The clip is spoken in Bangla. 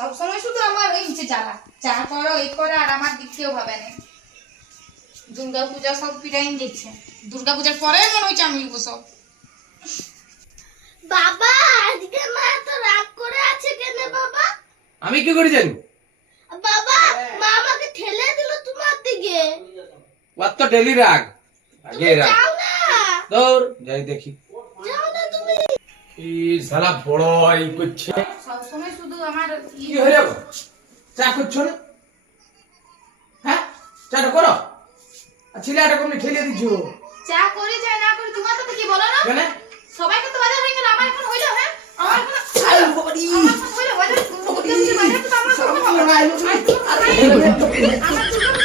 সব সময় শুধু আমার ওই নিচে জ্বালা, চা করো এই করো, আর আমার দিক কেউ ভাবে না। দুর্গা পূজা সব পিটাইন দিচ্ছে, দুর্গা পূজার পরে মনে হচ্ছে আমি লিখবো সব। বাবা আজকে মা তো রাগ করে আছে কেন বাবা? আমি কি করে জানি? বাবা মা আমাকে ঠেলে দিল তোমার দিকে। ওর তো ডেলি রাগ, আগে রাগ। যাও না, দৌড় যাই দেখি। যাও না তুমি। এই শালা বড় এই করছে। সব সময় শুধু আমার কি হলো গো? চা করছো না? হ্যাঁ, চাটা করো। আর ছেলেটা কোন ঠেলে দিছো? চা করি চাই না করি তোমার তো কি বলো না? কেন? সবাইকে তো বাজার হয়ে গেল, আমার এখন হইলো। হ্যাঁ আমার এখন আরে বাবারি। আমার এখন হইলো বাজার, দুর্গা পূজার বাজার তো আমার সব হবে। আমার দুর্গা